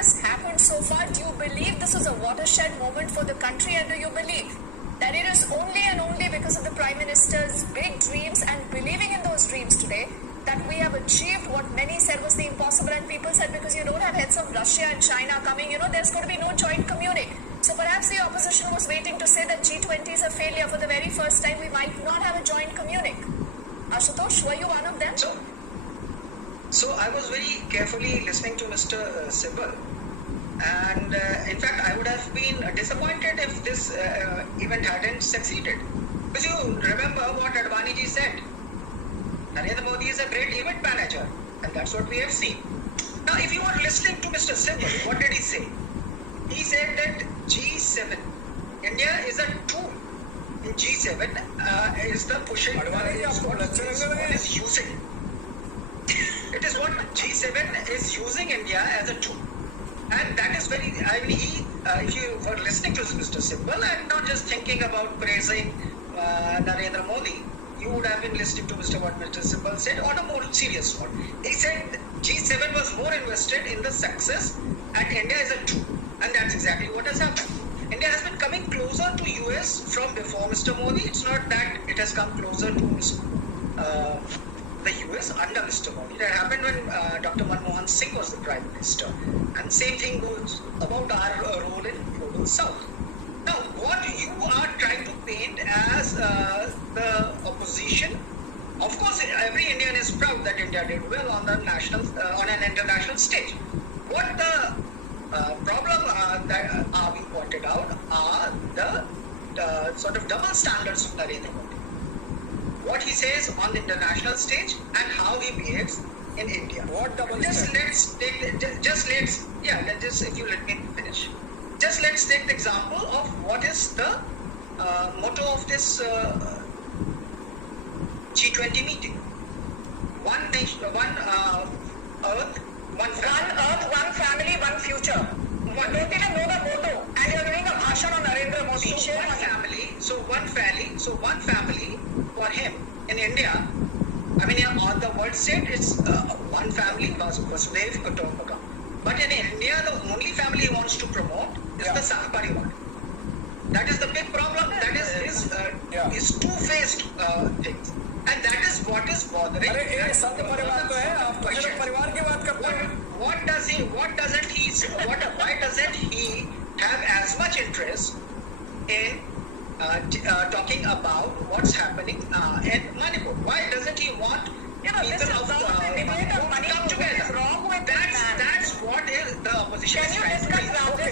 has happened so far, do you believe this was a watershed moment for the country, and do you believe that it is only and only because of the Prime Minister's big dreams and believing in those dreams today that we have achieved what many said was the impossible, and people said because you don't have heads of Russia and China coming, there's going to be no joint communique. So perhaps the opposition was waiting to say that G20 is a failure. For the very first time, we might not have a joint communique. Ashutosh, were you one of them? So I was very carefully listening to Mr. Sibal, and in fact I would have been disappointed if this event hadn't succeeded. Because you remember what I.N.D.I.A ji said. Narendra Modi is a great event manager, and that's what we have seen. Now if you are listening to Mr. Sibal, what did he say? He said that G7, India is a tool. In G7 is the pushing, what is using. It is what G7 is using India as a tool. And that is very, if you were listening to Mr. Sibal and not just thinking about praising Narendra Modi, you would have been listening to what Mr. Sibal said on a more serious note. He said G7 was more invested in the success and India is a tool. And that's exactly what has happened. India has been coming closer to US from before Mr. Modi. It's not that it has come closer to the US under Mr. Modi. That happened when Dr. Manmohan Singh was the Prime Minister. And same thing goes about our role in Global South. Now, what you are trying to paint as the opposition, of course, every Indian is proud that India did well on the on an international stage. What the problem that are being pointed out are the sort of double standards of Narendra Modi. What he says on the international stage and how he behaves in India. What double standards? If you let me finish. Just let's take the example of what is the motto of this G20 meeting. One nation, one earth, one family. One earth, one family, one future. Don't even know the motto, and you're doing a bhashan on Narendra Modi. So one family for him in India. On the world stage, it's one family, Vasudhaiv Kutumbakam. But in India, the only family he wants to promote is the Sahparivar. That is the big problem. That is his two-faced things. And that is what is bothering. Why doesn't he have as much interest in talking about what's happening in Manipur? Why doesn't he want people of Manipur to come together? That's what is the opposition is trying to do.